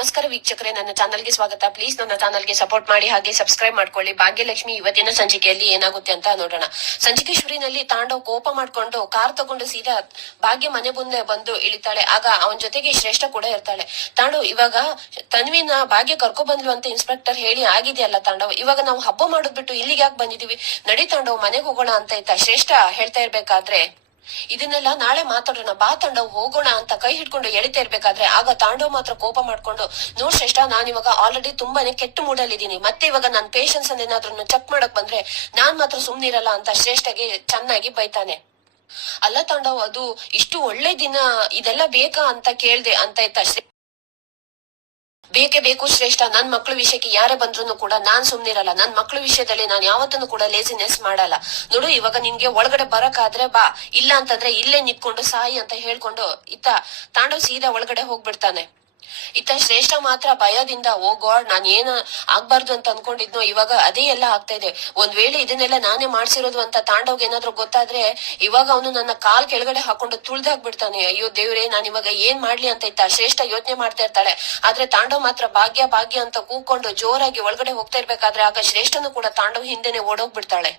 ನಮಸ್ಕಾರ ವೀಕ್ಷಕರೇ ನನ್ನ ಚಾನಲ್ಗೆ ಸ್ವಾಗತ ಪ್ಲೀಸ್ ನನ್ನ ಚಾನಲ್ಗೆ ಸಪೋರ್ಟ್ ಮಾಡಿ ಹಾಗೆ ಸಬ್ಸ್ಕ್ರೈಬ್ ಮಾಡ್ಕೊಳ್ಳಿ ಭಾಗ್ಯಲಕ್ಷ್ಮಿ ಇವತ್ತಿನ ಸಂಚಿಕೆಯಲ್ಲಿ ಏನಾಗುತ್ತೆ ಅಂತ ನೋಡೋಣ ಸಂಚಿಕೇಶ್ವರಿನಲ್ಲಿ ತಾಂಡವ್ ಕೋಪ ಮಾಡ್ಕೊಂಡು ಕಾರ್ ತಗೊಂಡು ಸೀದಾ ಭಾಗ್ಯ ಮನೆ ಮುಂದೆ ಬಂದು ಇಳಿತಾಳೆ ಆಗ ಅವನ ಜೊತೆಗೆ ಶ್ರೇಷ್ಠ ಕೂಡ ಇರ್ತಾಳೆ ತಾಂಡವ್ ಇವಾಗ ತನ್ವಿನ ಭಾಗ್ಯ ಕರ್ಕೊ ಬಂದ್ಲು ಅಂತ ಇನ್ಸ್ಪೆಕ್ಟರ್ ಹೇಳಿ ಆಗಿದೆಯಲ್ಲ ತಾಂಡವ್ ಇವಾಗ ನಾವು ಹಬ್ಬ ಮಾಡಿದ್ಬಿಟ್ಟು ಇಲ್ಲಿಗೆ ಯಾಕೆ ಬಂದಿದೀವಿ ನಡಿ ತಾಂಡವ್ ಮನೆಗೆ ಹೋಗೋಣ ಅಂತ ಆಯ್ತಾ ಶ್ರೇಷ್ಠ ಹೇಳ್ತಾ ಇರ್ಬೇಕಾದ್ರೆ ಇದನ್ನೆಲ್ಲ ನಾಳೆ ಮಾತಾಡೋಣ ಬಾ ತಂಡ ಹೋಗೋಣ ಅಂತ ಕೈ ಹಿಡ್ಕೊಂಡು ಎಳಿತಾ ಇರ್ಬೇಕಾದ್ರೆ ಆಗ ತಾಂಡವ್ ಮಾತ್ರ ಕೋಪ ಮಾಡ್ಕೊಂಡು ನೋಡ್ ಶ್ರೇಷ್ಠ ನಾನ್ ಇವಾಗ ಆಲ್ರೆಡಿ ತುಂಬಾನೇ ಕೆಟ್ಟ ಮೂಡಲ್ಲಿದ್ದೀನಿ ಮತ್ತೆ ಇವಾಗ ನನ್ ಪೇಷನ್ಸ್ ಅನ್ನ ಏನಾದ್ರೂ ಚೆಕ್ ಮಾಡಕ್ ಬಂದ್ರೆ ನಾನ್ ಮಾತ್ರ ಸುಮ್ನಿರಲ್ಲ ಅಂತ ಶ್ರೇಷ್ಠಗೆ ಚೆನ್ನಾಗಿ ಬೈತಾನೆ ಅಲ್ಲ ತಾಂಡವ್ ಅದು ಇಷ್ಟು ಒಳ್ಳೆ ದಿನ ಇದೆಲ್ಲ ಬೇಕಾ ಅಂತ ಕೇಳ್ದೆ ಅಂತ ಇತ್ತ ಬೇಕೇ ಬೇಕು ಶ್ರೇಷ್ಠ ನನ್ ಮಕ್ಳು ವಿಷಯಕ್ಕೆ ಯಾರೇ ಬಂದ್ರು ಕೂಡ ನಾನ್ ಸುಮ್ನಿರಲ್ಲ ನನ್ ಮಕ್ಳು ವಿಷಯದಲ್ಲಿ ನಾನು ಯಾವತ್ತೂ ಕೂಡ ಲೇಸಿನೆಸ್ ಮಾಡಲ್ಲ ನೋಡು ಇವಾಗ ನಿನ್ಗೆ ಒಳಗಡೆ ಬರಕಾದ್ರೆ ಬಾ ಇಲ್ಲ ಅಂತಂದ್ರೆ ಇಲ್ಲೇ ನಿಂತ್ಕೊಂಡು ಸಾಯಿ ಅಂತ ಹೇಳ್ಕೊಂಡು ಇತ್ತ ತಾಂಡವ್ ಸೀದಾ ಒಳಗಡೆ ಹೋಗ್ಬಿಡ್ತಾನೆ ಇತ್ತ ಶ್ರೇಷ್ಠ ಮಾತ್ರ ಭಯದಿಂದ ಓ ಗಾಡ್ ನಾನ್ ಏನ ಆಗ್ಬಾರ್ದು ಅಂತ ಅನ್ಕೊಂಡಿದ್ನೋ ಇವಾಗ ಅದೇ ಎಲ್ಲ ಆಗ್ತಾ ಇದೆ ಒಂದ್ ವೇಳೆ ಇದನ್ನೆಲ್ಲ ನಾನೇ ಮಾಡ್ಸಿರೋದು ಅಂತ ತಾಂಡವ್ಗೆ ಏನಾದ್ರು ಗೊತ್ತಾದ್ರೆ ಇವಾಗ ಅವನು ನನ್ನ ಕಾಲ್ ಕೆಳಗಡೆ ಹಾಕೊಂಡು ತುಳ್ದಾಗ್ಬಿಡ್ತಾನೆ ಅಯ್ಯೋ ದೇವ್ರೆ ನಾನ್ ಇವಾಗ ಏನ್ ಮಾಡ್ಲಿ ಅಂತ ಇತ್ತ ಶ್ರೇಷ್ಠ ಯೋಚನೆ ಮಾಡ್ತಾ ಇರ್ತಾಳೆ ಆದ್ರೆ ತಾಂಡವ್ ಮಾತ್ರ ಭಾಗ್ಯ ಭಾಗ್ಯ ಅಂತ ಕೂಕೊಂಡು ಜೋರಾಗಿ ಒಳಗಡೆ ಹೋಗ್ತಾ ಇರ್ಬೇಕಾದ್ರೆ ಆಗ ಶ್ರೇಷ್ಠನು ಕೂಡ ತಾಂಡವ್ ಹಿಂದೆನೆ ಓಡೋಗ್ಬಿಡ್ತಾಳೆ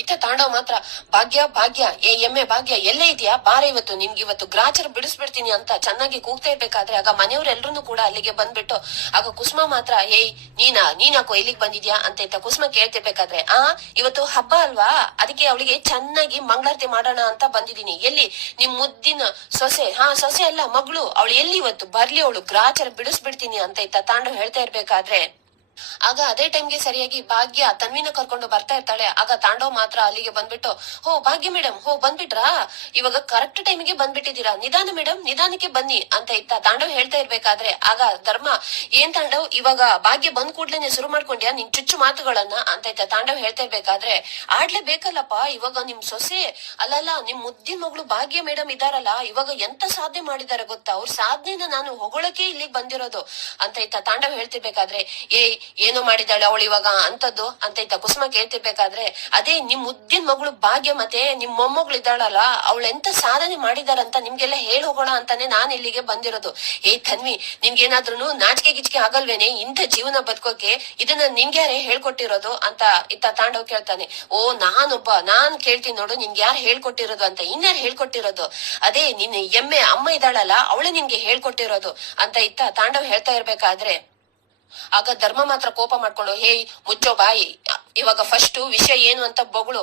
ಇತ್ತ ತಾಂಡವ್ ಮಾತ್ರ ಭಾಗ್ಯ ಭಾಗ್ಯ ಏ ಎಮ್ಮೆ ಭಾಗ್ಯ ಎಲ್ಲೇ ಇದೆಯಾ ಬಾರ ಇವತ್ತು ನಿನ್ಗೆ ಇವತ್ತು ಗ್ರಾಚರ್ ಬಿಡಿಸ್ಬಿಡ್ತೀನಿ ಅಂತ ಚೆನ್ನಾಗಿ ಕೂಗ್ತಾ ಇರ್ಬೇಕಾದ್ರೆ ಆಗ ಮನೆಯವ್ರೆಲ್ರೂ ಕೂಡ ಅಲ್ಲಿಗೆ ಬಂದ್ಬಿಟ್ಟು ಆಗ ಕುಸುಮ ಮಾತ್ರ ಏಯ್ ನೀನಾ ನೀನಾಕೋ ಇಲ್ಲಿಗೆ ಬಂದಿದ್ಯಾ ಅಂತ ಇತ್ತ ಕುಸುಮ ಕೇಳ್ತಿರ್ಬೇಕಾದ್ರೆ ಆ ಇವತ್ತು ಹಬ್ಬ ಅಲ್ವಾ ಅದಕ್ಕೆ ಅವಳಿಗೆ ಚೆನ್ನಾಗಿ ಮಂಗಳಾರತಿ ಮಾಡೋಣ ಅಂತ ಬಂದಿದ್ದೀನಿ ಎಲ್ಲಿ ನಿಮ್ ಮುದ್ದಿನ ಸೊಸೆ ಹಾ ಸೊಸೆ ಅಲ್ಲ ಮಗಳು ಅವಳು ಎಲ್ಲಿ ಇವತ್ತು ಬರ್ಲಿ ಅವಳು ಗ್ರಾಚರ್ ಬಿಡಿಸ್ಬಿಡ್ತೀನಿ ಅಂತ ಇತ್ತ ತಾಂಡವ್ ಹೇಳ್ತಾ ಇರ್ಬೇಕಾದ್ರೆ ಆಗ ಅದೇ ಟೈಮ್ಗೆ ಸರಿಯಾಗಿ ಭಾಗ್ಯ ತನ್ವಿನ ಕರ್ಕೊಂಡು ಬರ್ತಾ ಇರ್ತಾಳೆ ಆಗ ತಾಂಡವ್ ಮಾತ್ರ ಅಲ್ಲಿಗೆ ಬಂದ್ಬಿಟ್ಟು ಹೋ ಭಾಗ್ಯ ಮೇಡಮ್ ಹೋ ಬಂದ್ಬಿಟ್ರಾ ಇವಾಗ ಕರೆಕ್ಟ್ ಟೈಮ್ಗೆ ಬಂದ್ಬಿಟ್ಟಿದ್ದೀರಾ ನಿಧಾನ ಮೇಡಮ್ ನಿಧಾನಕ್ಕೆ ಬನ್ನಿ ಅಂತ ಇತ್ತ ತಾಂಡವ್ ಹೇಳ್ತಾ ಇರ್ಬೇಕಾದ್ರೆ ಆಗ ಧರ್ಮ ಏನ್ ತಾಂಡವ್ ಇವಾಗ ಭಾಗ್ಯ ಬಂದ್ ಕೂಡ್ಲೇನೆ ಶುರು ಮಾಡ್ಕೊಂಡ್ಯಾ ನಿನ್ ಚುಚ್ಚು ಮಾತುಗಳನ್ನ ಅಂತ ಇತ್ತ ತಾಂಡವ್ ಹೇಳ್ತಾ ಇರ್ಬೇಕಾದ್ರೆ ಆಡ್ಲೇ ಬೇಕಲ್ಲಪ್ಪಾ ಇವಾಗ ನಿಮ್ ಸೊಸೆ ಅಲ್ಲಲ್ಲ ನಿಮ್ ಮುದ್ದಿನ ಮಗಳು ಭಾಗ್ಯ ಮೇಡಮ್ ಇದಾರಲ್ಲ ಇವಾಗ ಎಂತ ಸಾಧನೆ ಮಾಡಿದಾರೆ ಗೊತ್ತಾ ಅವ್ರ ಸಾಧನೆನ ನಾನು ಹೊಗಳಕ್ಕೆ ಇಲ್ಲಿಗೆ ಬಂದಿರೋದು ಅಂತ ಇತ್ತ ತಾಂಡವ್ ಹೇಳ್ತಿರ್ಬೇಕಾದ್ರೆ ಏ ಏನೋ ಮಾಡಿದಾಳೆ ಅವಳು ಇವಾಗ ಅಂತದ್ದು ಅಂತ ಇತ್ತ ಕುಸುಮ ಕೇಳ್ತಿರ್ಬೇಕಾದ್ರೆ ಅದೇ ನಿಮ್ ಮುದ್ದಿನ ಮಗಳು ಭಾಗ್ಯ ಮತ್ತೆ ನಿಮ್ ಮೊಮ್ಮಗಳು ಇದ್ದಾಳಲ್ಲ ಅವಳು ಎಂತ ಸಾಧನೆ ಮಾಡಿದಾರಂತ ನಿಮ್ಗೆಲ್ಲ ಹೇಳಿ ಹೋಗೋಣ ಅಂತಾನೆ ನಾನ್ ಇಲ್ಲಿಗೆ ಬಂದಿರೋದು ಏ ತನ್ವಿ ನಿನ್ಗೇನಾದ್ರೂ ನಾಚಿಕೆ ಗಿಚಿಕೆ ಆಗಲ್ವೇನೆ ಇಂಥ ಜೀವನ ಬದುಕೋಕೆ ಇದನ್ನ ನಿನ್ಗೆ ಯಾರೇ ಹೇಳ್ಕೊಟ್ಟಿರೋದು ಅಂತ ಇತ್ತ ತಾಂಡವ್ ಕೇಳ್ತಾನೆ ಓ ನಾನೊಬ್ಬ ನಾನ್ ಕೇಳ್ತೀನಿ ನೋಡು ನಿನ್ಗೆ ಯಾರು ಹೇಳ್ಕೊಟ್ಟಿರೋದು ಅಂತ ಇನ್ಯಾರು ಹೇಳ್ಕೊಟ್ಟಿರೋದು ಅದೇ ನಿನ್ ಎಮ್ಮೆ ಅಮ್ಮ ಇದ್ದಾಳಲ್ಲ ಅವಳು ನಿನ್ಗೆ ಹೇಳ್ಕೊಟ್ಟಿರೋದು ಅಂತ ಇತ್ತ ತಾಂಡವ್ ಹೇಳ್ತಾ ಇರ್ಬೇಕಾದ್ರೆ ಆಗ ಧರ್ಮ ಮಾತ್ರ ಕೋಪ ಮಾಡ್ಕೊಂಡು ಹೇ ಮುಚ್ಚೋ ಬಾಯಿ ಇವಾಗ ಫಸ್ಟ್ ವಿಷಯ ಏನು ಅಂತ ಬೊಗಳು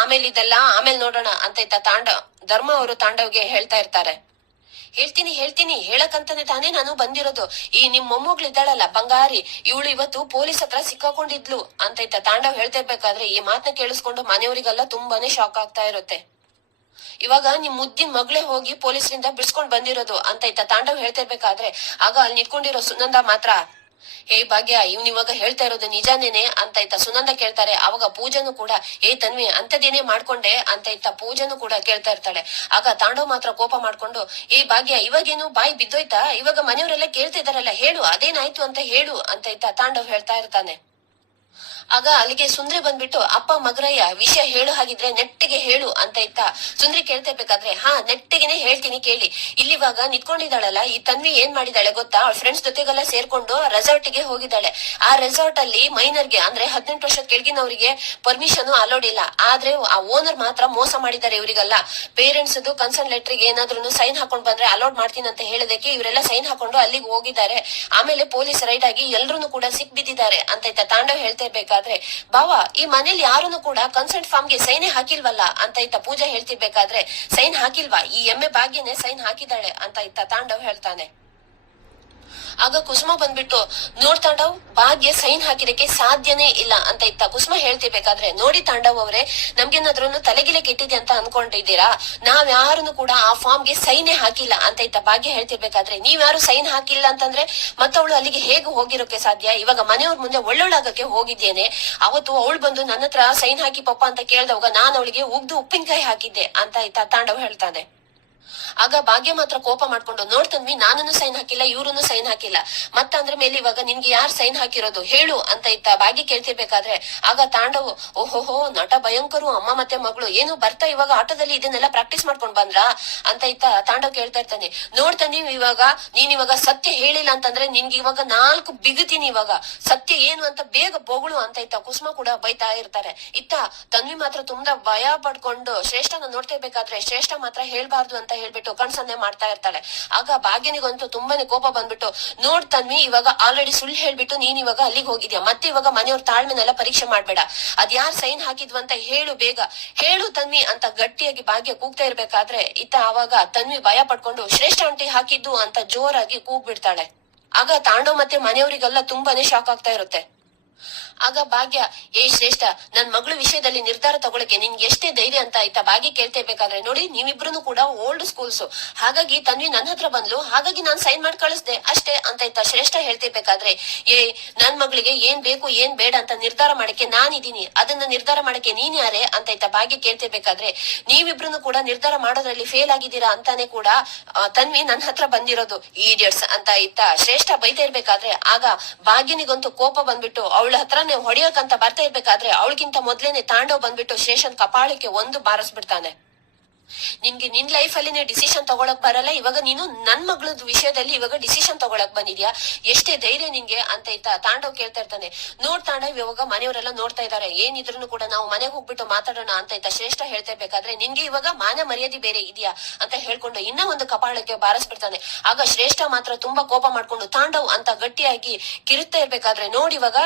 ಆಮೇಲೆ ಇದೆಲ್ಲ ಆಮೇಲೆ ನೋಡೋಣ ಅಂತ ಇದ್ದ ತಾಂಡ ಧರ್ಮ ಅವರು ತಾಂಡವ್ಗೆ ಹೇಳ್ತಾ ಇರ್ತಾರೆ ಹೇಳ್ತೀನಿ ಹೇಳ್ತೀನಿ ಹೇಳಕ್ಕಂತಾನೆ ತಾನೇ ನಾನು ಬಂದಿರೋದು ಈ ನಿಮ್ ಇದ್ದಾಳಲ್ಲ ಬಂಗಾರಿ ಇವಳು ಇವತ್ತು ಪೊಲೀಸ್ ಹತ್ರ ಸಿಕ್ಕಾಕೊಂಡಿದ್ಲು ಅಂತ ಇತ್ತ ತಾಂಡವ್ ಹೇಳ್ತಿರ್ಬೇಕಾದ್ರೆ ಈ ಮಾತನ್ನ ಕೇಳಿಸ್ಕೊಂಡು ಮನೆಯವರಿಗೆಲ್ಲ ತುಂಬಾನೇ ಶಾಕ್ ಆಗ್ತಾ ಇರುತ್ತೆ ಇವಾಗ ನಿಮ್ ಮುದ್ದಿನ ಮಗಳೇ ಹೋಗಿ ಪೊಲೀಸರಿಂದ ಬಿಡ್ಸ್ಕೊಂಡ್ ಬಂದಿರೋದು ಅಂತ ಇತ್ತ ತಾಂಡವ್ ಹೇಳ್ತಿರ್ಬೇಕಾದ್ರೆ ಆಗ ಅಲ್ಲಿ ನಿಂತ್ಕೊಂಡಿರೋ ಸುನಂದ ಮಾತ್ರ ಹೇ ಭಾಗ್ಯ ಇವ್ನಿವಾಗ ಇವಾಗ ಹೇಳ್ತಾ ಇರೋದು ನಿಜಾನೇನೆ ಅಂತ ಇತ್ತ ಸುನಂದ ಕೇಳ್ತಾರೆ ಅವಾಗ ಪೂಜನು ಕೂಡ ಏ ತನ್ವಿ ಅಂತದೇನೆ ಮಾಡ್ಕೊಂಡೆ ಅಂತ ಇತ್ತ ಪೂಜನು ಕೂಡ ಕೇಳ್ತಾ ಇರ್ತಾಳೆ ಆಗ ತಾಂಡವ್ ಮಾತ್ರ ಕೋಪ ಮಾಡ್ಕೊಂಡು ಏ ಭಾಗ್ಯ ಇವಾಗೇನು ಬಾಯಿ ಬಿದ್ದೋಯ್ತಾ ಇವಾಗ ಮನೆಯವರೆಲ್ಲ ಕೇಳ್ತಿದಾರಲ್ಲ ಹೇಳು ಅದೇನಾಯ್ತು ಅಂತ ಹೇಳು ಅಂತ ಇತ್ತ ತಾಂಡವ್ ಹೇಳ್ತಾ ಇರ್ತಾನೆ ಆಗ ಅಲ್ಲಿಗೆ ಸುಂದ್ರಿ ಬಂದ್ಬಿಟ್ಟು ಅಪ್ಪ ಮಗರಯ್ಯ ವಿಷಯ ಹೇಳು ಹಾಗಿದ್ರೆ ನೆಟ್ಟಿಗೆ ಹೇಳು ಅಂತ ಇತ್ತ ಸುಂದ್ರಿ ಕೇಳ್ತೇಬೇಕಾದ್ರೆ ಹಾ ನೆಟ್ಟಿಗೆನೆ ಹೇಳ್ತೀನಿ ಕೇಳಿ ಇಲ್ಲಿವಾಗ ನಿತ್ಕೊಂಡಿದ್ದಾಳಲ್ಲ ಈ ತನ್ವಿ ಏನ್ ಮಾಡಿದಾಳೆ ಗೊತ್ತಾ ಅವಳ ಫ್ರೆಂಡ್ಸ್ ಜೊತೆಗೆಲ್ಲ ಸೇರ್ಕೊಂಡು ರೆಸಾರ್ಟ್ ಗೆ ಹೋಗಿದ್ದಾಳೆ ಆ ರೆಸಾರ್ಟ್ ಅಲ್ಲಿ ಮೈನರ್ ಗೆ ಅಂದ್ರೆ ಹದಿನೆಂಟು ವರ್ಷದ ಕೆಳಗಿನವರಿಗೆ ಪರ್ಮಿಷನ್ ಅಲೋಡ್ ಇಲ್ಲ ಆದ್ರೆ ಆ ಓನರ್ ಮಾತ್ರ ಮೋಸ ಮಾಡಿದ್ದಾರೆ ಇವರಿಗೆಲ್ಲ ಪೇರೆಂಟ್ಸ್ ಕನ್ಸರ್ನ್ ಲೆಟರ್ ಗೆ ಏನಾದ್ರು ಸೈನ್ ಹಾಕೊಂಡು ಬಂದ್ರೆ ಅಲೋಡ್ ಮಾಡ್ತೀನಿ ಅಂತ ಹೇಳದಕ್ಕೆ ಇವರೆಲ್ಲ ಸೈನ್ ಹಾಕೊಂಡು ಅಲ್ಲಿಗೆ ಹೋಗಿದ್ದಾರೆ ಆಮೇಲೆ ಪೊಲೀಸ್ ರೈಡ್ ಆಗಿ ಎಲ್ರು ಕೂಡ ಸಿಕ್ ಬಿದ್ದಿದ್ದಾರೆ ಅಂತ ತಾಂಡವ್ ಹೇಳ್ತಾ ಹೇಳ್ತಿರ್ಬೇಕಾದ್ರೆ ಬಾವ ಈ ಮನೇಲಿ ಯಾರನ್ನು ಕೂಡ ಕನ್ಸೆಂಟ್ ಫಾರ್ಮ್ ಗೆ ಸೈನ್ ಹಾಕಿಲ್ವಲ್ಲ ಅಂತ ಇತ್ತ ಪೂಜಾ ಹೇಳ್ತಿರ್ಬೇಕಾದ್ರೆ ಸೈನ್ ಹಾಕಿಲ್ವಾ ಈ ಎಮ್ಮೆ ಭಾಗ್ಯನೇ ಸೈನ್ ಹಾಕಿದ್ದಾಳೆ ಅಂತ ಇತ್ತ ತಾಂಡವ್ ಹೇಳ್ತಾನೆ ಆಗ ಕುಸುಮ ಬಂದ್ಬಿಟ್ಟು ನೋಡ್ ತಾಂಡವ್ ಭಾಗ್ಯ ಸೈನ್ ಹಾಕಿರಕ್ಕೆ ಸಾಧ್ಯನೇ ಇಲ್ಲ ಅಂತ ಇತ್ತ ಕುಸುಮ ಹೇಳ್ತಿರ್ಬೇಕಾದ್ರೆ ನೋಡಿ ತಾಂಡವ್ ಅವ್ರೆ ನಮ್ಗೆ ನಮ್ಗೇನಾದ್ರೂ ತಲೆಗಿಲೆ ಕೆಟ್ಟಿದೆ ಅಂತ ಅನ್ಕೊಂಡಿದ್ದೀರಾ ನಾವ್ ಯಾರನ್ನು ಕೂಡ ಆ ಫಾರ್ಮ್ ಫಾರ್ಮ್ಗೆ ಸೈನೇ ಹಾಕಿಲ್ಲ ಅಂತ ಇತ್ತ ಭಾಗ್ಯ ಹೇಳ್ತಿರ್ಬೇಕಾದ್ರೆ ನೀವ್ ಯಾರು ಸೈನ್ ಹಾಕಿಲ್ಲ ಅಂತಂದ್ರೆ ಮತ್ತವಳು ಅಲ್ಲಿಗೆ ಹೇಗೆ ಹೋಗಿರೋಕೆ ಸಾಧ್ಯ ಇವಾಗ ಮನೆಯವ್ರ ಮುಂದೆ ಒಳ್ಳೊಳಾಗಕ್ಕೆ ಹೋಗಿದ್ದೇನೆ ಅವತ್ತು ಅವಳು ಬಂದು ನನ್ನ ಹತ್ರ ಸೈನ್ ಹಾಕಿ ಪಪ್ಪ ಅಂತ ಕೇಳ್ದವಾಗ ನಾನು ಅವಳಿಗೆ ಉಗ್ದು ಉಪ್ಪಿನಕಾಯಿ ಹಾಕಿದ್ದೆ ಅಂತ ಇತ್ತ ತಾಂಡವ್ ಹೇಳ್ತಾನೆ ಆಗ ಭಾಗ್ಯ ಮಾತ್ರ ಕೋಪ ಮಾಡ್ಕೊಂಡು ನೋಡ್ತನ್ವಿ ನಾನು ಸೈನ್ ಹಾಕಿಲ್ಲ ಇವ್ರನ್ನು ಸೈನ್ ಹಾಕಿಲ್ಲ ಮತ್ತ ಅಂದ್ರ ಮೇಲೆ ಇವಾಗ ನಿನ್ಗೆ ಯಾರು ಸೈನ್ ಹಾಕಿರೋದು ಹೇಳು ಅಂತ ಇತ್ತ ಭಾಗ್ಯ ಕೇಳ್ತಿರ್ಬೇಕಾದ್ರೆ ಆಗ ತಾಂಡವು ಓಹೋಹೋ ನಟ ಭಯಂಕರು ಅಮ್ಮ ಮತ್ತೆ ಮಗಳು ಏನು ಬರ್ತಾ ಇವಾಗ ಆಟದಲ್ಲಿ ಇದನ್ನೆಲ್ಲ ಪ್ರಾಕ್ಟೀಸ್ ಮಾಡ್ಕೊಂಡ್ ಬಂದ್ರ ಅಂತ ಇತ್ತ ತಾಂಡವ್ ಕೇಳ್ತಾ ಇರ್ತಾನೆ ನೋಡ್ತಾನೆ ಇವಾಗ ನೀನ್ ಇವಾಗ ಸತ್ಯ ಹೇಳಿಲ್ಲ ಅಂತಂದ್ರೆ ನಿನ್ಗೆ ಇವಾಗ ನಾಲ್ಕು ಬಿಗುತೀನಿ ಇವಾಗ ಸತ್ಯ ಏನು ಅಂತ ಬೇಗ ಬೋಗಳು ಅಂತ ಇತ್ತ ಕುಸುಮ ಕೂಡ ಬೈತಾ ಇರ್ತಾರೆ ಇತ್ತ ತನ್ವಿ ಮಾತ್ರ ತುಂಬಾ ಭಯ ಪಡ್ಕೊಂಡು ಶ್ರೇಷ್ಠನ ನೋಡ್ತಿರ್ಬೇಕಾದ್ರೆ ಶ್ರೇಷ್ಠ ಮಾತ್ರ ಹೇಳ್ಬಾರ್ದು ಅಂತ ಹೇಳ್ಬಿಟ್ಟು ಕಣ್ಸನ್ನೆ ಮಾಡ್ತಾ ಇರ್ತಾಳೆ ಆಗ ಭಾಗ್ಯನಿಗಂತೂ ತುಂಬಾನೇ ಕೋಪ ಬಂದ್ಬಿಟ್ಟು ನೋಡ್ ತನ್ವಿ ಇವಾಗ ಆಲ್ರೆಡಿ ಸುಳ್ಳು ಹೇಳ್ಬಿಟ್ಟು ನೀನ್ ಇವಾಗ ಅಲ್ಲಿಗೆ ಹೋಗಿದ್ಯಾ ಮತ್ತೆ ಇವಾಗ ಮನೆಯವ್ರ ತಾಳ್ಮೆನೆಲ್ಲ ಪರೀಕ್ಷೆ ಮಾಡ್ಬೇಡ ಅದ್ ಯಾರ್ ಸೈನ್ ಹಾಕಿದ್ವು ಅಂತ ಹೇಳು ಬೇಗ ಹೇಳು ತನ್ವಿ ಅಂತ ಗಟ್ಟಿಯಾಗಿ ಭಾಗ್ಯ ಕೂಗ್ತಾ ಇರ್ಬೇಕಾದ್ರೆ ಇತ್ತ ಆವಾಗ ತನ್ವಿ ಭಯ ಪಡ್ಕೊಂಡು ಶ್ರೇಷ್ಠ ಅಂಟಿ ಹಾಕಿದ್ದು ಅಂತ ಜೋರಾಗಿ ಕೂಗ್ಬಿಡ್ತಾಳೆ ಆಗ ತಾಂಡೋ ಮತ್ತೆ ಮನೆಯವರಿಗೆಲ್ಲ ತುಂಬಾನೇ ಶಾಕ್ ಆಗ್ತಾ ಇರುತ್ತೆ ಆಗ ಭಾಗ್ಯ ಏ ಶ್ರೇಷ್ಠ ನನ್ ಮಗಳ ವಿಷಯದಲ್ಲಿ ನಿರ್ಧಾರ ತಗೊಳಕ್ಕೆ ನಿನ್ಗೆ ಎಷ್ಟೇ ಧೈರ್ಯ ಅಂತ ಆಯ್ತಾ ಭಾಗ್ಯ ಕೇಳ್ತೇ ಬೇಕಾದ್ರೆ ನೋಡಿ ನೀವಿಬ್ರು ಕೂಡ ಓಲ್ಡ್ ಸ್ಕೂಲ್ಸ್ ಹಾಗಾಗಿ ತನ್ವಿ ನನ್ನ ಹತ್ರ ಬಂದ್ಲು ಹಾಗಾಗಿ ನಾನ್ ಸೈನ್ ಮಾಡಿ ಕಳಿಸ್ದೆ ಅಷ್ಟೇ ಅಂತ ಆಯ್ತಾ ಶ್ರೇಷ್ಠ ಹೇಳ್ತಿರ್ಬೇಕಾದ್ರೆ ಏ ನನ್ ಮಗಳಿಗೆ ಏನ್ ಬೇಕು ಏನ್ ಬೇಡ ಅಂತ ನಿರ್ಧಾರ ಮಾಡಕ್ಕೆ ನಾನಿದ್ದೀನಿ ಅದನ್ನ ನಿರ್ಧಾರ ಮಾಡಕ್ಕೆ ನೀನ್ ಯಾರೇ ಅಂತ ಆಯ್ತಾ ಭಾಗ್ಯ ಕೇಳ್ತಿರ್ಬೇಕಾದ್ರೆ ನೀವಿಬ್ರು ಕೂಡ ನಿರ್ಧಾರ ಮಾಡೋದ್ರಲ್ಲಿ ಫೇಲ್ ಆಗಿದ್ದೀರಾ ಅಂತಾನೆ ಕೂಡ ತನ್ವಿ ನನ್ನ ಹತ್ರ ಬಂದಿರೋದು ಈಡಿಯಟ್ಸ್ ಅಂತ ಆಯ್ತಾ ಶ್ರೇಷ್ಠ ಬೈತಾ ಇರ್ಬೇಕಾದ್ರೆ ಆಗ ಭಾಗ್ಯನಿಗಂತೂ ಕೋಪ ಬಂದ್ಬಿಟ್ಟು ಅವಳ ಹತ್ರ ನೀವು ಹೊಡಿಯೋಕಂತ ಬರ್ತಾ ಇರ್ಬೇಕಾದ್ರೆ ಅವಳಿಗಿಂತ ಮೊದ್ಲೇನೆ ತಾಂಡೋ ಬಂದ್ಬಿಟ್ಟು ಶೇಷನ್ ಕಪಾಳಕ್ಕೆ ಒಂದು ಬಾರಿಸ್ಬಿಡ್ತಾನೆ ನಿನ್ಗೆ ನಿನ್ ಲೈಫ್ ಅಲ್ಲಿ ಡಿಸಿಷನ್ ತಗೊಳಕ್ ಬರಲ್ಲ ಇವಾಗ ನೀನು ನನ್ ಮಗಳದ್ ವಿಷಯದಲ್ಲಿ ಇವಾಗ ಡಿಸಿಷನ್ ತಗೊಳಕ್ ಬಂದಿದ್ಯಾ ಎಷ್ಟೇ ಧೈರ್ಯ ನಿಂಗೆ ಅಂತ ಆಯ್ತಾ ತಾಂಡವ್ ಕೇಳ್ತಾ ಇರ್ತಾನೆ ನೋಡ್ ತಾಂಡವ್ ಇವಾಗ ಮನೆಯವರೆಲ್ಲ ನೋಡ್ತಾ ಇದಾರೆ ಏನಿದ್ರು ಕೂಡ ನಾವು ಮನೆಗೆ ಹೋಗ್ಬಿಟ್ಟು ಮಾತಾಡೋಣ ಅಂತ ಆಯ್ತಾ ಶ್ರೇಷ್ಠ ಹೇಳ್ತಾ ಇರ್ಬೇಕಾದ್ರೆ ನಿನ್ಗೆ ಇವಾಗ ಮಾನ ಮರ್ಯಾದೆ ಬೇರೆ ಇದೆಯಾ ಅಂತ ಹೇಳ್ಕೊಂಡು ಇನ್ನೂ ಒಂದು ಕಪಾಳಕ್ಕೆ ಬಾರಿಸ್ಬಿಡ್ತಾನೆ ಆಗ ಶ್ರೇಷ್ಠ ಮಾತ್ರ ತುಂಬಾ ಕೋಪ ಮಾಡ್ಕೊಂಡು ತಾಂಡವ್ ಅಂತ ಗಟ್ಟಿಯಾಗಿ ಕಿರುತ್ತಾ ಇರ್ಬೇಕಾದ್ರೆ ನೋಡ್ ಇವಾಗ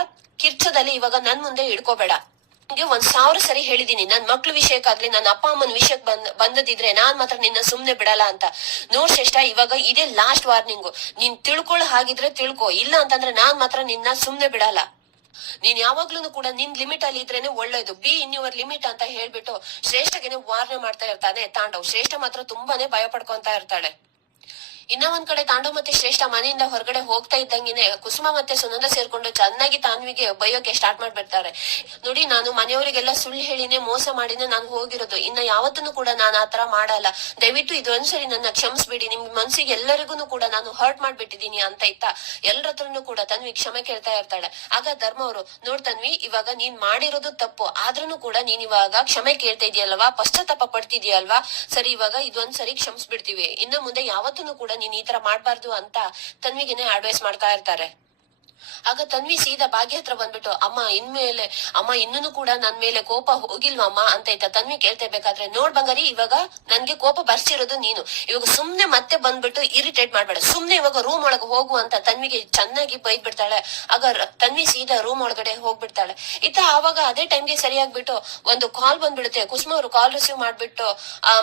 ಕಿರ್ಚದಲ್ಲಿ ಇವಾಗ ನನ್ ಮುಂದೆ ಇಡ್ಕೋಬೇಡ ಒಂದ್ ಸಾವಿರ ಸರಿ ಹೇಳಿದೀನಿ ನನ್ ಮಕ್ಳು ವಿಷಯಕ್ಕಾಗ್ಲಿ ನನ್ನ ಅಪ್ಪ ಅಮ್ಮನ ವಿಷಯಕ್ಕೆ ಬಂದ್ ಬಂದದಿದ್ರೆ ನಾನ್ ಮಾತ್ರ ನಿನ್ನ ಸುಮ್ನೆ ಬಿಡಲ್ಲ ಅಂತ ನೋಡ್ ಶ್ರೇಷ್ಠ ಇವಾಗ ಇದೇ ಲಾಸ್ಟ್ ವಾರ್ನಿಂಗ್ ನೀನ್ ತಿಳ್ಕೊಳ್ ಹಾಗಿದ್ರೆ ತಿಳ್ಕೊ ಇಲ್ಲ ಅಂತಂದ್ರೆ ನಾನ್ ಮಾತ್ರ ನಿನ್ನ ಸುಮ್ನೆ ಬಿಡಲ್ಲ ನೀನ್ ಯಾವಾಗ್ಲೂ ಕೂಡ ನಿನ್ ಲಿಮಿಟ್ ಅಲ್ಲಿ ಇದ್ರೇನೆ ಒಳ್ಳೇದು ಬಿ ಇನ್ ಯುವರ್ ಲಿಮಿಟ್ ಅಂತ ಹೇಳ್ಬಿಟ್ಟು ಶ್ರೇಷ್ಠಗೆ ವಾರ್ನೆ ಮಾಡ್ತಾ ಇರ್ತಾನೆ ತಾಂಡವ್ ಶ್ರೇಷ್ಠ ಮಾತ್ರ ತುಂಬಾನೇ ಭಯ ಪಡ್ಕೊಂತ ಇರ್ತಾಳೆ ಇನ್ನ ಒಂದ್ ಕಡೆ ತಾಂಡು ಮತ್ತೆ ಶ್ರೇಷ್ಠ ಮನೆಯಿಂದ ಹೊರಗಡೆ ಹೋಗ್ತಾ ಇದ್ದಂಗೆನೆ ಕುಸುಮ ಮತ್ತೆ ಸುನಂದ ಸೇರ್ಕೊಂಡು ಚೆನ್ನಾಗಿ ತಾನ್ವಿಗೆ ಬಯೋಕೆ ಸ್ಟಾರ್ಟ್ ಮಾಡ್ಬಿಡ್ತಾರೆ ನೋಡಿ ನಾನು ಮನೆಯವರಿಗೆಲ್ಲ ಸುಳ್ಳು ಹೇಳಿನೇ ಮೋಸ ಮಾಡಿನೇ ನಾನು ಹೋಗಿರೋದು ಇನ್ನ ಯಾವತ್ತೂ ಕೂಡ ನಾನು ಆತರ ಮಾಡಲ್ಲ ದಯವಿಟ್ಟು ಇದೊಂದ್ಸರಿ ನನ್ನ ಕ್ಷಮಿಸ್ಬಿಡಿ ನಿಮ್ ಮನ್ಸಿಗೆ ಎಲ್ಲರಿಗೂ ಕೂಡ ನಾನು ಹರ್ಟ್ ಮಾಡ್ಬಿಟ್ಟಿದೀನಿ ಅಂತ ಇತ್ತಾ ಹತ್ರನು ಕೂಡ ತನ್ವಿ ಕ್ಷಮೆ ಕೇಳ್ತಾ ಇರ್ತಾಳೆ ಆಗ ಧರ್ಮ ಅವರು ನೋಡ್ ತನ್ವಿ ಇವಾಗ ನೀನ್ ಮಾಡಿರೋದು ತಪ್ಪು ಆದ್ರೂ ಕೂಡ ನೀನ್ ಇವಾಗ ಕ್ಷಮೆ ಕೇಳ್ತಾ ಇದೆಯಲ್ವಾ ಪಶ್ಚಾತ್ತಾಪ ಪಡ್ತಿದ್ಯಲ್ವಾ ಸರಿ ಇವಾಗ ಇದೊಂದ್ಸರಿ ಕ್ಷಮಿಸ್ಬಿಡ್ತೀವಿ ಇನ್ನ ಮುಂದೆ ಯಾವತ್ತೂ ಕೂಡ ನೀನ್ ಈ ತರ ಮಾಡ್ಬಾರ್ದು ಅಂತ ತನ್ವಿಗೆನೆ ಅಡ್ವೈಸ್ ಮಾಡ್ತಾ ಇರ್ತಾರೆ ಆಗ ತನ್ವಿ ಸೀದಾ ಭಾಗ್ಯ ಹತ್ರ ಬಂದ್ಬಿಟ್ಟು ಅಮ್ಮ ಇನ್ಮೇಲೆ ಅಮ್ಮ ಇನ್ನೂ ಕೂಡ ನನ್ ಮೇಲೆ ಕೋಪ ಅಮ್ಮ ಅಂತ ಆಯ್ತಾ ತನ್ವಿ ಕೇಳ್ತೇ ಬೇಕಾದ್ರೆ ನೋಡ್ ಬಂಗಾರಿ ಇವಾಗ ನನ್ಗೆ ಕೋಪ ಬರ್ಸಿರೋದು ನೀನು ಇವಾಗ ಸುಮ್ನೆ ಮತ್ತೆ ಬಂದ್ಬಿಟ್ಟು ಇರಿಟೇಟ್ ಮಾಡ್ಬೇಡ ಸುಮ್ನೆ ಇವಾಗ ರೂಮ್ ಒಳಗೆ ಹೋಗು ಅಂತ ತನ್ವಿಗೆ ಚೆನ್ನಾಗಿ ಬೈದ್ ಬಿಡ್ತಾಳೆ ಆಗ ತನ್ವಿ ಸೀದಾ ರೂಮ್ ಒಳಗಡೆ ಹೋಗ್ಬಿಡ್ತಾಳೆ ಇತ್ತ ಆವಾಗ ಅದೇ ಟೈಮ್ಗೆ ಸರಿಯಾಗ್ಬಿಟ್ಟು ಒಂದು ಕಾಲ್ ಬಂದ್ಬಿಡುತ್ತೆ ಕುಸುಮ ಅವರು ಕಾಲ್ ರಿಸೀವ್ ಮಾಡ್ಬಿಟ್ಟು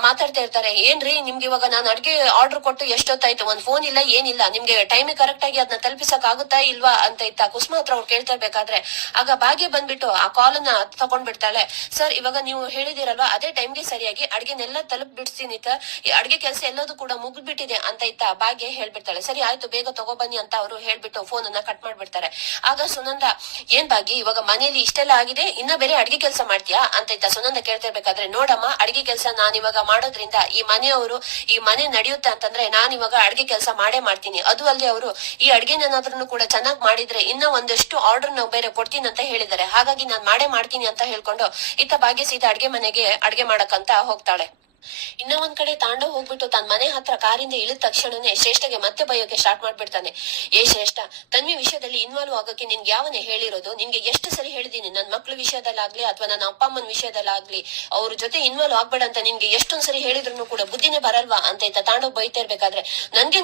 ಮಾತಾಡ್ತಾ ಇರ್ತಾರೆ ಏನ್ರಿ ನಿಮ್ಗೆ ಇವಾಗ ನಾನು ಅಡ್ಗೆ ಆರ್ಡರ್ ಕೊಟ್ಟು ಎಷ್ಟೊತ್ತಾಯ್ತು ಒಂದ್ ಫೋನ್ ಇಲ್ಲ ಏನಿಲ್ಲ ನಿಮ್ಗೆ ಟೈಮಿಗೆ ಕರೆಕ್ಟ್ ಆಗಿ ಅದನ್ನ ತಲುಪಿಸಕ್ ಆಗುತ್ತಾ ಇಲ್ವಾ ಅಂತ ಕುಸ್ಮಾ ಹತ್ರ ಅವ್ರು ಕೇಳ್ತಾ ಬೇಕಾದ್ರೆ ಆಗ ಭಾಗ್ಯ ಬಂದ್ಬಿಟ್ಟು ಆ ಕಾಲ್ ಅನ್ನ ತಗೊಂಡ್ ಬಿಡ್ತಾಳೆ ಸರ್ ಇವಾಗ ನೀವು ಹೇಳಿದಿರಲ್ವಾ ಅದೇ ಟೈಮ್ಗೆ ಸರಿಯಾಗಿ ಅಡಿಗೆನೆಲ್ಲ ತಲುಪ್ ಬಿಡ್ತೀನಿ ಅಡ್ಗೆ ಕೆಲಸ ಎಲ್ಲದೂ ಕೂಡ ಮುಗ್ದ್ಬಿಟ್ಟಿದೆ ಅಂತ ಇತ್ತ ಭಾಗ್ಯ ಹೇಳ್ಬಿಡ್ತಾಳೆ ಸರಿ ಆಯ್ತು ಬೇಗ ಬನ್ನಿ ಅಂತ ಅವರು ಹೇಳ್ಬಿಟ್ಟು ಫೋನ್ ಅನ್ನ ಕಟ್ ಮಾಡ್ಬಿಡ್ತಾರೆ ಆಗ ಸುನಂದ ಏನ್ ಬಾಗಿ ಇವಾಗ ಮನೆಯಲ್ಲಿ ಇಷ್ಟೆಲ್ಲ ಆಗಿದೆ ಇನ್ನ ಬೇರೆ ಅಡಿಗೆ ಕೆಲಸ ಮಾಡ್ತೀಯಾ ಅಂತ ಇತ್ತ ಸುನಂದ ಕೇಳ್ತಿರ್ಬೇಕಾದ್ರೆ ನೋಡಮ್ಮ ಅಡಿಗೆ ಕೆಲಸ ನಾನ್ ಇವಾಗ ಮಾಡೋದ್ರಿಂದ ಈ ಮನೆಯವರು ಈ ಮನೆ ನಡೆಯುತ್ತೆ ಅಂತಂದ್ರೆ ನಾನ್ ಇವಾಗ ಅಡ್ಗೆ ಕೆಲಸ ಮಾಡೇ ಮಾಡ್ತೀನಿ ಅದು ಅಲ್ಲದೆ ಅವರು ಈ ಅಡಿಗೆನಾದ್ರೂ ಕೂಡ ಚೆನ್ನಾಗಿ ಮಾಡಿದ್ರೆ ಇನ್ನ ಒಂದಷ್ಟು ಆರ್ಡರ್ ನಾವು ಬೇರೆ ಕೊಡ್ತೀನಿ ಅಂತ ಹೇಳಿದ್ದಾರೆ ಹಾಗಾಗಿ ನಾನು ಮಾಡೇ ಮಾಡ್ತೀನಿ ಅಂತ ಹೇಳ್ಕೊಂಡು ಇತ್ತ ಭಾಗ್ಯ ಸೀತಾ ಅಡ್ಗೆ ಮನೆಗೆ ಅಡ್ಗೆ ಮಾಡಕ್ಕಂತ ಹೋಗ್ತಾಳೆ ಇನ್ನ ಒಂದ್ ಕಡೆ ತಾಂಡೋ ಹೋಗ್ಬಿಟ್ಟು ತನ್ ಮನೆ ಹತ್ರ ಕಾರಿಂದ ಇಳಿದ ತಕ್ಷಣನೇ ಶ್ರೇಷ್ಠಗೆ ಮತ್ತೆ ಬಯೋಕೆ ಸ್ಟಾರ್ಟ್ ಮಾಡ್ಬಿಡ್ತಾನೆ ಏ ಶ್ರೇಷ್ಠ ತನ್ವಿ ವಿಷಯದಲ್ಲಿ ಇನ್ವಾಲ್ವ್ ಆಗೋಕೆ ನಿನ್ಗೆ ಯಾವನೇ ಹೇಳಿರೋದು ನಿನ್ಗೆ ಎಷ್ಟು ಸರಿ ಹೇಳಿದೀನಿ ನನ್ನ ಮಕ್ಳ ವಿಷಯದಲ್ಲಾಗ್ಲಿ ಅಥವಾ ನನ್ನ ಅಪ್ಪ ಅಮ್ಮನ ವಿಷಯದಲ್ಲಾಗ್ಲಿ ಅವ್ರ ಜೊತೆ ಇನ್ವಾಲ್ವ್ ಆಗ್ಬೇಡ ಅಂತ ನಿನ್ಗೆ ಎಷ್ಟೊಂದ್ ಸರಿ ಹೇಳಿದ್ರು ಕೂಡ ಬುದ್ಧಿನೇ ಬರಲ್ವಾ ಅಂತ ಇತ್ತ ತಾಂಡವ್ ಬೈತಾ ಇರ್ಬೇಕಾದ್ರೆ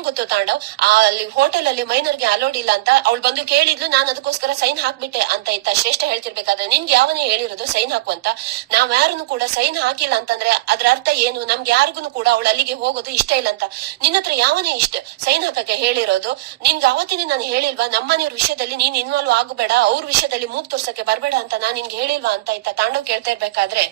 ಗೊತ್ತು ತಾಂಡವ್ ಅಲ್ಲಿ ಹೋಟೆಲ್ ಅಲ್ಲಿ ಮೈನರ್ಗೆ ಅಲೋಡ್ ಇಲ್ಲ ಅಂತ ಅವ್ಳು ಬಂದು ಕೇಳಿದ್ಲು ನಾನು ಅದಕ್ಕೋಸ್ಕರ ಸೈನ್ ಹಾಕ್ಬಿಟ್ಟೆ ಅಂತ ಇತ್ತ ಶ್ರೇಷ್ಠ ಹೇಳ್ತಿರ್ಬೇಕಾದ್ರೆ ನಿನ್ಗೆ ಯಾವನೇ ಹೇಳಿರೋದು ಸೈನ್ ಹಾಕುವಂತ ನಾವ್ ಯಾರನ್ನು ಕೂಡ ಸೈನ್ ಹಾಕಿಲ್ಲ ಅಂತಂದ್ರೆ ಅದ್ರ ಅರ್ಥ ಏನ್ ಏನು ನಮ್ಗೆ ಯಾರಿಗೂ ಕೂಡ ಅವಳು ಅಲ್ಲಿಗೆ ಹೋಗೋದು ಇಷ್ಟ ಇಲ್ಲ ಅಂತ ನಿನ್ನ ಹತ್ರ ಯಾವನೇ ಇಷ್ಟ ಸೈನ್ ಹಾಕಕ್ಕೆ ಹೇಳಿರೋದು ನಿನ್ಗೆ ಅವತ್ತಿನೇ ನಾನು ಹೇಳಿಲ್ವಾ ನಮ್ಮನೆಯವ್ರ ವಿಷಯದಲ್ಲಿ ನೀನ್ ಇನ್ವಾಲ್ವ್ ಆಗಬೇಡ ಅವ್ರ ವಿಷಯದಲ್ಲಿ ಮೂಗ್ ತೋರ್ಸಕ್ಕೆ ಬರ್ಬೇಡ ಅಂತ ನಾನು ನಿನ್ಗೆ ಹೇಳಿಲ್ವಾ ಅಂತ ಆಯ್ತಾ ತಾಂಡವ್ ಕೇಳ್ತಾ ಇರ್ಬೇಕಾದ್ರೆ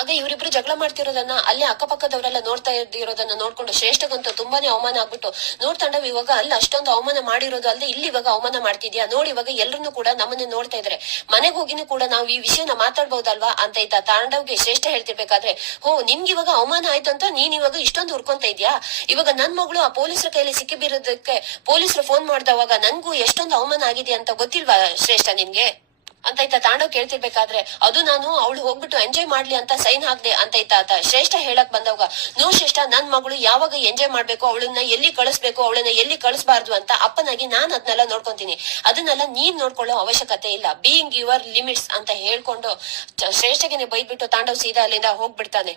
ಆಗ ಇವರಿಬ್ರು ಜಗಳ ಮಾಡ್ತಿರೋದನ್ನ ಅಲ್ಲಿ ಅಕ್ಕಪಕ್ಕದವರೆಲ್ಲ ನೋಡ್ತಾ ಇರೋದನ್ನ ನೋಡ್ಕೊಂಡು ಶ್ರೇಷ್ಠಗಂತೂ ತುಂಬಾನೇ ಅವಮಾನ ಆಗ್ಬಿಟ್ಟು ನೋಡ್ತಾಂಡವ್ ಇವಾಗ ಅಲ್ಲಿ ಅಷ್ಟೊಂದು ಅವಮಾನ ಮಾಡಿರೋದು ಅಲ್ಲದೆ ಇಲ್ಲಿ ಇವಾಗ ಅವಮಾನ ಮಾಡ್ತಿದ್ಯಾ ನೋಡಿ ಇವಾಗ ಎಲ್ಲರನ್ನೂ ಕೂಡ ನಮ್ಮನ್ನ ನೋಡ್ತಾ ಇದ್ರೆ ಮನೆಗೆ ಹೋಗಿನೂ ಕೂಡ ನಾವು ಈ ವಿಷಯನ ಮಾತಾಡ್ಬೋದಲ್ವಾ ಅಂತ ಇದ್ದ ತಾಂಡವ್ಗೆ ಶ್ರೇಷ್ಠ ಹೇಳ್ತಿರ್ಬೇಕಾದ್ರೆ ಹೋ ನಿಮ್ಗೆ ಇವಾಗ ಅವಮಾನ ಆಯ್ತು ಅಂತ ನೀನ್ ಇವಾಗ ಇಷ್ಟೊಂದು ಹುರ್ಕೊಂತ ಇದ್ಯಾ ಇವಾಗ ನನ್ ಮಗಳು ಆ ಪೊಲೀಸರ ಕೈಯಲ್ಲಿ ಸಿಕ್ಕಿ ಬೀರೋದಕ್ಕೆ ಪೊಲೀಸರು ಫೋನ್ ಮಾಡ್ದವಾಗ ನನ್ಗೂ ಎಷ್ಟೊಂದು ಅವಮಾನ ಆಗಿದೆ ಅಂತ ಗೊತ್ತಿಲ್ವಾ ಶ್ರೇಷ್ಠ ನಿನ್ಗೆ ಅಂತ ಆಯ್ತಾ ತಾಂಡೋ ಕೇಳ್ತಿರ್ಬೇಕಾದ್ರೆ ಅದು ನಾನು ಅವಳು ಹೋಗ್ಬಿಟ್ಟು ಎಂಜಾಯ್ ಮಾಡ್ಲಿ ಅಂತ ಸೈನ್ ಹಾಕ್ದೆ ಅಂತ ಆಯ್ತಾ ಶ್ರೇಷ್ಠ ಹೇಳಕ್ ಬಂದವಾಗ ನೋ ಶ್ರೇಷ್ಠ ನನ್ ಮಗಳು ಯಾವಾಗ ಎಂಜಾಯ್ ಮಾಡ್ಬೇಕು ಅವಳನ್ನ ಎಲ್ಲಿ ಕಳಿಸ್ಬೇಕು ಅವಳನ್ನ ಎಲ್ಲಿ ಕಳಿಸ್ಬಾರ್ದು ಅಂತ ಅಪ್ಪನಾಗಿ ನಾನ್ ಅದನ್ನೆಲ್ಲ ನೋಡ್ಕೊಂತೀನಿ ಅದನ್ನೆಲ್ಲ ನೀನ್ ನೋಡ್ಕೊಳ್ಳೋ ಅವಶ್ಯಕತೆ ಇಲ್ಲ ಬೀಯಿಂಗ್ ಯುವರ್ ಲಿಮಿಟ್ಸ್ ಅಂತ ಹೇಳ್ಕೊಂಡು ಶ್ರೇಷ್ಠಗೆನೆ ಬೈದ್ಬಿಟ್ಟು ತಾಂಡವ್ ಸೀದಾ ಅಲ್ಲಿಂದ ಹೋಗ್ಬಿಡ್ತಾನೆ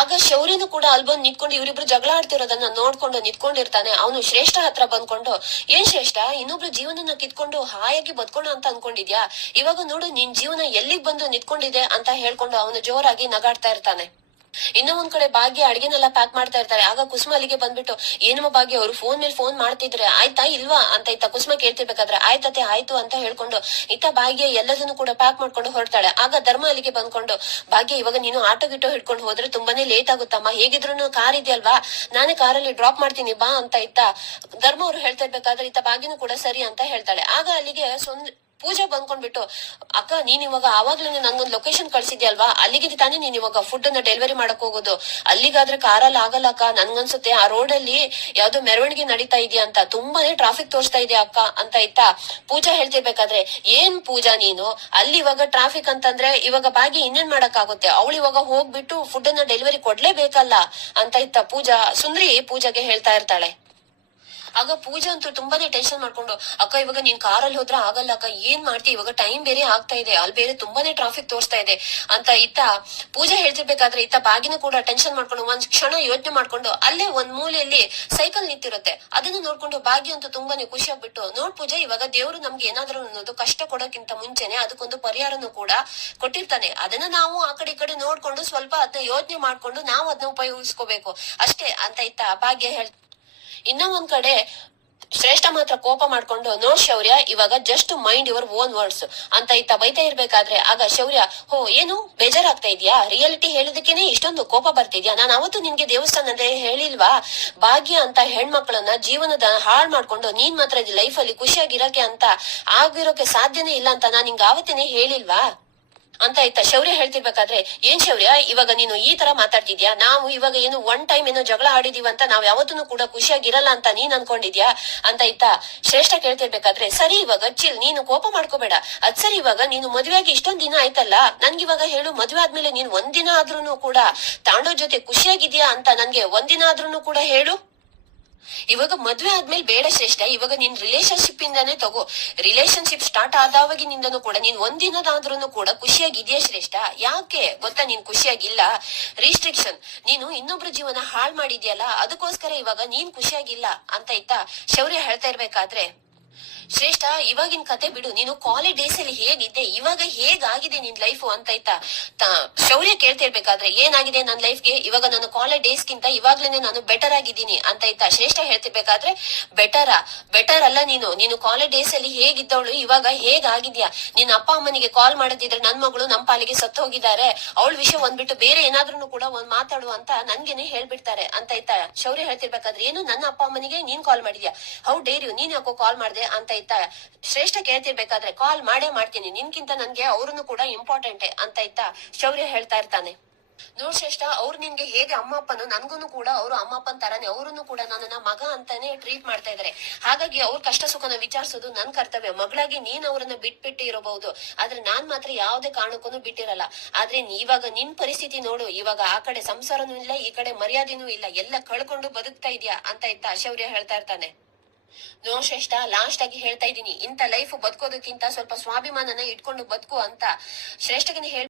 ಆಗ ಶೌರ್ಯನು ಕೂಡ ಅಲ್ಲಿ ಬಂದು ನಿಂತ್ಕೊಂಡು ಇವರಿಬ್ರು ಜಗಳ ಆಡ್ತಿರೋದನ್ನ ನೋಡ್ಕೊಂಡು ನಿಂತ್ಕೊಂಡಿರ್ತಾನೆ ಅವನು ಶ್ರೇಷ್ಠ ಹತ್ರ ಬಂದ್ಕೊಂಡು ಏನ್ ಶ್ರೇಷ್ಠ ಇನ್ನೊಬ್ರು ಜೀವನನ ಕಿತ್ಕೊಂಡು ಹಾಯಾಗಿ ಬದುಕೋಣ ಅಂತ ಅನ್ಕೊಂಡಿದ್ಯಾ ಇವಾಗ ನೋಡು ನಿನ್ ಜೀವನ ಎಲ್ಲಿಗ್ ಬಂದು ನಿಂತ್ಕೊಂಡಿದೆ ಅಂತ ಹೇಳ್ಕೊಂಡು ಅವನು ಜೋರಾಗಿ ನಗಾಡ್ತಾ ಇರ್ತಾನೆ ಇನ್ನೂ ಒಂದ್ ಕಡೆ ಭಾಗ್ಯ ಅಡಿಗೆನೆಲ್ಲ ಪ್ಯಾಕ್ ಮಾಡ್ತಾ ಇರ್ತಾರೆ ಆಗ ಕುಸುಮ ಅಲ್ಲಿಗೆ ಬಂದ್ಬಿಟ್ಟು ಏನಮ್ಮ ಭಾಗ್ಯ ಅವರು ಫೋನ್ ಮೇಲೆ ಫೋನ್ ಮಾಡ್ತಿದ್ರೆ ಆಯ್ತಾ ಇಲ್ವಾ ಅಂತ ಇತ್ತ ಕುಸುಮ ಕೇಳ್ತಿರ್ಬೇಕಾದ್ರೆ ಆಯ್ತತೆ ಆಯ್ತು ಅಂತ ಹೇಳ್ಕೊಂಡು ಇತ್ತ ಭಾಗ್ಯ ಎಲ್ಲದನ್ನು ಕೂಡ ಪ್ಯಾಕ್ ಮಾಡ್ಕೊಂಡು ಹೊರಡ್ತಾಳೆ ಆಗ ಧರ್ಮ ಅಲ್ಲಿಗೆ ಬಂದ್ಕೊಂಡು ಭಾಗ್ಯ ಇವಾಗ ನೀನು ಆಟೋ ಗಿಟೋ ಹಿಡ್ಕೊಂಡು ಹೋದ್ರೆ ತುಂಬಾನೇ ಲೇಟ್ ಆಗುತ್ತಮ್ಮ ಹೇಗಿದ್ರು ಕಾರ್ ಇದೆಯಲ್ವಾ ನಾನೇ ಕಾರಲ್ಲಿ ಡ್ರಾಪ್ ಮಾಡ್ತೀನಿ ಬಾ ಅಂತ ಇತ್ತ ಧರ್ಮ ಅವ್ರು ಹೇಳ್ತಾ ಇರ್ಬೇಕಾದ್ರೆ ಇತ್ತ ಭಾಗ್ಯನು ಕೂಡ ಸರಿ ಅಂತ ಹೇಳ್ತಾಳೆ ಆಗ ಅಲ್ಲಿಗೆ ಸೊಂದ್ ಪೂಜಾ ಬಂದ್ಕೊಂಡ್ಬಿಟ್ಟು ಅಕ್ಕ ನೀನ್ ಇವಾಗ ಆವಾಗ್ಲೂ ನಂಗೊಂದು ಲೊಕೇಶನ್ ಕಳ್ಸಿದ್ಯಲ್ವಾ ಅಲ್ಲಿಗೆ ತಾನೇ ನೀನ್ ಇವಾಗ ಫುಡ್ ಅನ್ನ ಡೆಲಿವರಿ ಮಾಡಕ್ ಹೋಗೋದು ಅಲ್ಲಿಗಾದ್ರೆ ಕಾರಲ್ಲಿ ಆಗಲ್ಲ ಅಕ್ಕ ನನ್ಗನ್ಸುತ್ತೆ ಆ ರೋಡ್ ಅಲ್ಲಿ ಯಾವ್ದೋ ಮೆರವಣಿಗೆ ನಡೀತಾ ಇದೆಯಾ ಅಂತ ತುಂಬಾನೇ ಟ್ರಾಫಿಕ್ ತೋರಿಸ್ತಾ ಇದ್ಯಾ ಅಕ್ಕ ಅಂತ ಇತ್ತಾ ಪೂಜಾ ಹೇಳ್ತಿರ್ಬೇಕಾದ್ರೆ ಏನ್ ಪೂಜಾ ನೀನು ಅಲ್ಲಿ ಇವಾಗ ಟ್ರಾಫಿಕ್ ಅಂತಂದ್ರೆ ಇವಾಗ ಬಾಗಿ ಇನ್ನೇನ್ ಮಾಡಕ್ ಆಗುತ್ತೆ ಅವಳು ಇವಾಗ ಹೋಗ್ಬಿಟ್ಟು ಫುಡ್ ಅನ್ನ ಡೆಲಿವರಿ ಕೊಡ್ಲೇಬೇಕಲ್ಲ ಅಂತ ಇತ್ತ ಪೂಜಾ ಸುಂದ್ರಿ ಪೂಜಾಗೆ ಹೇಳ್ತಾ ಇರ್ತಾಳೆ ಆಗ ಪೂಜಾ ಅಂತೂ ತುಂಬಾನೇ ಟೆನ್ಷನ್ ಮಾಡ್ಕೊಂಡು ಅಕ್ಕ ಇವಾಗ ನೀನ್ ಕಾರಲ್ಲಿ ಹೋದ್ರೆ ಆಗಲ್ಲ ಅಕ್ಕ ಏನ್ ಮಾಡ್ತಿ ಇವಾಗ ಟೈಮ್ ಬೇರೆ ಆಗ್ತಾ ಇದೆ ಅಲ್ಲಿ ಬೇರೆ ತುಂಬಾನೇ ಟ್ರಾಫಿಕ್ ತೋರಿಸ್ತಾ ಇದೆ ಅಂತ ಇತ್ತ ಪೂಜಾ ಹೇಳ್ತಿರ್ಬೇಕಾದ್ರೆ ಇತ್ತ ಬಾಗಿನ ಕೂಡ ಟೆನ್ಷನ್ ಮಾಡ್ಕೊಂಡು ಒಂದ್ ಕ್ಷಣ ಯೋಚನೆ ಮಾಡ್ಕೊಂಡು ಅಲ್ಲೇ ಒಂದ್ ಮೂಲೆಯಲ್ಲಿ ಸೈಕಲ್ ನಿಂತಿರುತ್ತೆ ಅದನ್ನ ನೋಡ್ಕೊಂಡು ಭಾಗ್ಯ ಅಂತೂ ತುಂಬಾನೇ ಖುಷಿ ಆಗ್ಬಿಟ್ಟು ನೋಡ್ ಪೂಜಾ ಇವಾಗ ದೇವರು ನಮ್ಗೆ ಏನಾದ್ರು ಅನ್ನೋದು ಕಷ್ಟ ಕೊಡೋಕ್ಕಿಂತ ಮುಂಚೆನೆ ಅದಕ್ಕೊಂದು ಪರಿಹಾರನು ಕೂಡ ಕೊಟ್ಟಿರ್ತಾನೆ ಅದನ್ನ ನಾವು ಆ ಕಡೆ ಈ ಕಡೆ ನೋಡ್ಕೊಂಡು ಸ್ವಲ್ಪ ಅದನ್ನ ಯೋಚನೆ ಮಾಡ್ಕೊಂಡು ನಾವು ಅದನ್ನ ಉಪಯೋಗಿಸ್ಕೋಬೇಕು ಅಷ್ಟೇ ಅಂತ ಇತ್ತ ಭಾಗ್ಯ ಹೇಳ್ ಇನ್ನೂ ಒಂದ್ ಕಡೆ ಶ್ರೇಷ್ಠ ಮಾತ್ರ ಕೋಪ ಮಾಡ್ಕೊಂಡು ನೋ ಶೌರ್ಯ ಇವಾಗ just mind your own words ಅಂತ ಇತ್ತ ಬೈತಾ ಇರ್ಬೇಕಾದ್ರೆ ಆಗ ಶೌರ್ಯ ಹೋ ಏನು ಬೇಜಾರಾಗ್ತಾ ಇದೆಯಾ ರಿಯಾಲಿಟಿ ಹೇಳಿದಕ್ಕೇನೆ ಇಷ್ಟೊಂದು ಕೋಪ ಬರ್ತಿದ್ಯಾ ನಾನು ಅವತ್ತು ನಿನ್ಗೆ ದೇವಸ್ಥಾನ ಹೇಳಿಲ್ವಾ ಭಾಗ್ಯ ಅಂತ ಹೆಣ್ಮಕ್ಳನ್ನ ಜೀವನದ ಹಾಳು ಮಾಡ್ಕೊಂಡು ನೀನ್ ಮಾತ್ರ ಲೈಫ್ ಅಲ್ಲಿ ಖುಷಿಯಾಗಿರಕ್ಕೆ ಅಂತ ಆಗಿರೋಕೆ ಸಾಧ್ಯನೇ ಇಲ್ಲ ಅಂತ ನಾನು ನಿಂಗೆ ಆವತ್ತೇನೆ ಹೇಳಿಲ್ವಾ ಅಂತ ಆಯ್ತಾ ಶೌರ್ಯ ಹೇಳ್ತಿರ್ಬೇಕಾದ್ರೆ ಏನ್ ಶೌರ್ಯ ಇವಾಗ ನೀನು ಈ ತರ ಮಾತಾಡ್ತಿದ್ಯಾ ನಾವು ಇವಾಗ ಏನು ಒನ್ ಟೈಮ್ ಏನೋ ಜಗಳ ಆಡಿದೀವಿ ಅಂತ ನಾವ್ ಯಾವತ್ತೂ ಕೂಡ ಖುಷಿಯಾಗಿರಲ್ಲ ಅಂತ ನೀನ್ ಅನ್ಕೊಂಡಿದ್ಯಾ ಅಂತ ಆಯ್ತಾ ಶ್ರೇಷ್ಠ ಕೇಳ್ತಿರ್ಬೇಕಾದ್ರೆ ಸರಿ ಇವಾಗ ಚಿಲ್ ನೀನು ಕೋಪ ಮಾಡ್ಕೋಬೇಡ ಅದ್ ಸರಿ ಇವಾಗ ನೀನು ಮದ್ವೆಗೆ ಇಷ್ಟೊಂದ್ ದಿನ ಆಯ್ತಲ್ಲ ನನ್ಗಿವಾಗ ಹೇಳು ಮದ್ವೆ ಆದ್ಮೇಲೆ ನೀನ್ ಒಂದಿನ ಆದ್ರೂ ಕೂಡ ತಾಂಡೋ ಜೊತೆ ಖುಷಿಯಾಗಿದ್ಯಾ ಅಂತ ನನ್ಗೆ ಒಂದಿನ ಆದ್ರೂ ಕೂಡ ಹೇಳು ಇವಾಗ ಮದ್ವೆ ಆದ್ಮೇಲೆ ಬೇಡ ಶ್ರೇಷ್ಠ ಇವಾಗ ನಿನ್ ರಿಲೇಶನ್ಶಿಪ್ ಇಂದಾನೆ ತಗೋ ರಿಲೇಶನ್ಶಿಪ್ ಸ್ಟಾರ್ಟ್ ಆದಾವಾಗಿನಿಂದನೂ ಕೂಡ ನೀನ್ ಒಂದಿನದಾದ್ರೂ ಕೂಡ ಖುಷಿಯಾಗಿದ್ಯಾ ಶ್ರೇಷ್ಠ ಯಾಕೆ ಗೊತ್ತಾ ನೀನ್ ಖುಷಿಯಾಗಿಲ್ಲ ರಿಸ್ಟ್ರಿಕ್ಷನ್ ನೀನು ಇನ್ನೊಬ್ರ ಜೀವನ ಹಾಳ್ ಮಾಡಿದ್ಯಲ್ಲ ಅದಕ್ಕೋಸ್ಕರ ಇವಾಗ ನೀನ್ ಖುಷಿಯಾಗಿಲ್ಲ ಅಂತ ಇತ್ತ ಶೌರ್ಯ ಹೇಳ್ತಾ ಇರ್ಬೇಕಾದ್ರೆ ಶ್ರೇಷ್ಠ ಇವಾಗಿನ ಕತೆ ಬಿಡು ನೀನು ಕಾಲೇಜ್ ಡೇಸ್ ಅಲ್ಲಿ ಹೇಗಿದ್ದೆ ಇವಾಗ ಹೇಗಾಗಿದೆ ನಿನ್ ಲೈಫ್ ಅಂತ ಆಯ್ತಾ ಶೌರ್ಯ ಕೇಳ್ತಿರ್ಬೇಕಾದ್ರೆ ಏನಾಗಿದೆ ನನ್ ಲೈಫ್ಗೆ ಇವಾಗ ನಾನು ಕಾಲೇಜ್ ಡೇಸ್ ಗಿಂತ ಇವಾಗ್ಲೇನೆ ನಾನು ಬೆಟರ್ ಆಗಿದ್ದೀನಿ ಅಂತ ಆಯ್ತಾ ಶ್ರೇಷ್ಠ ಹೇಳ್ತಿರ್ಬೇಕಾದ್ರೆ ಬೆಟರ ಬೆಟರ್ ಅಲ್ಲ ನೀನು ನೀನು ಕಾಲೇಜ್ ಡೇಸ್ ಅಲ್ಲಿ ಹೇಗಿದ್ದವಳು ಇವಾಗ ಹೇಗಾಗಿದ್ಯಾ ನಿನ್ನ ಅಪ್ಪ ಅಮ್ಮನಿಗೆ ಕಾಲ್ ಮಾಡದಿದ್ರೆ ನನ್ ಮಗಳು ನಮ್ ಪಾಲಿಗೆ ಸತ್ತು ಹೋಗಿದ್ದಾರೆ ಅವಳ ವಿಷಯ ಒಂದ್ಬಿಟ್ಟು ಬೇರೆ ಏನಾದ್ರೂ ಕೂಡ ಒಂದ್ ಮಾತಾಡು ಅಂತ ನನ್ಗೆನೆ ಹೇಳ್ಬಿಡ್ತಾರೆ ಅಂತ ಆಯ್ತಾ ಶೌರ್ಯ ಹೇಳ್ತಿರ್ಬೇಕಾದ್ರೆ ಏನು ನನ್ನ ಅಪ್ಪ ಅಮ್ಮನಿಗೆ ನೀನ್ ಕಾಲ್ ಮಾಡಿದ್ಯಾ ಹೌ ಡೇರ್ ಯು ನೀನ್ ಯಾಕೋ ಕಾಲ್ ಮಾಡಿದೆ ಅಂತ ಇತ್ತ ಶ್ರೇಷ್ಠ ಕೇಳ್ತಿರ್ಬೇಕಾದ್ರೆ ಕಾಲ್ ಮಾಡೇ ಮಾಡ್ತೀನಿ ನಿನ್ಕಿಂತ ನನ್ಗೆ ಅವ್ರನ್ನು ಕೂಡ ಇಂಪಾರ್ಟೆಂಟ್ ಅಂತ ಆಯ್ತಾ ಶೌರ್ಯ ಹೇಳ್ತಾ ಇರ್ತಾನೆ ನೋಡ್ ಶ್ರೇಷ್ಠ ಅವ್ರು ನಿನ್ಗೆ ಹೇಗೆ ಅಮ್ಮ ಅಪ್ಪನು ನನ್ಗೂನು ಕೂಡ ಅವರು ಅಮ್ಮ ಅಪ್ಪನ ತರಾನೆ ಅವರನ್ನು ಕೂಡ ನನ್ನ ಮಗ ಅಂತಾನೆ ಟ್ರೀಟ್ ಮಾಡ್ತಾ ಇದಾರೆ ಹಾಗಾಗಿ ಅವ್ರ ಕಷ್ಟ ಸುಖನ ವಿಚಾರಿಸೋದು ನನ್ ಕರ್ತವ್ಯ ಮಗಳಾಗಿ ನೀನ್ ಅವ್ರನ್ನ ಬಿಟ್ಬಿಟ್ಟು ಇರಬಹುದು ಆದ್ರೆ ನಾನ್ ಮಾತ್ರ ಯಾವ್ದೇ ಕಾರಣಕ್ಕೂ ಬಿಟ್ಟಿರಲ್ಲ ಆದ್ರೆ ಇವಾಗ ನಿನ್ ಪರಿಸ್ಥಿತಿ ನೋಡು ಇವಾಗ ಆ ಕಡೆ ಸಂಸಾರನೂ ಇಲ್ಲ ಈ ಕಡೆ ಮರ್ಯಾದೆನೂ ಇಲ್ಲ ಎಲ್ಲ ಕಳ್ಕೊಂಡು ಬದುಕ್ತಾ ಇದ್ಯಾ ಅಂತ ಇತ್ತ ಶೌರ್ಯ ಹೇಳ್ತಾ ಇರ್ತಾನೆ ನೋ ಶ್ರೇಷ್ಠ ಲಾಸ್ಟ್ ಆಗಿ ಹೇಳ್ತಾ ಇದ್ದೀನಿ ಇಂಥ ಲೈಫ್ ಬದುಕೋದಕ್ಕಿಂತ ಸ್ವಲ್ಪ ಸ್ವಾಭಿಮಾನನ ಇಟ್ಕೊಂಡು ಬದುಕು ಅಂತ ಶ್ರೇಷ್ಠಗಿನ ಹೇಳ್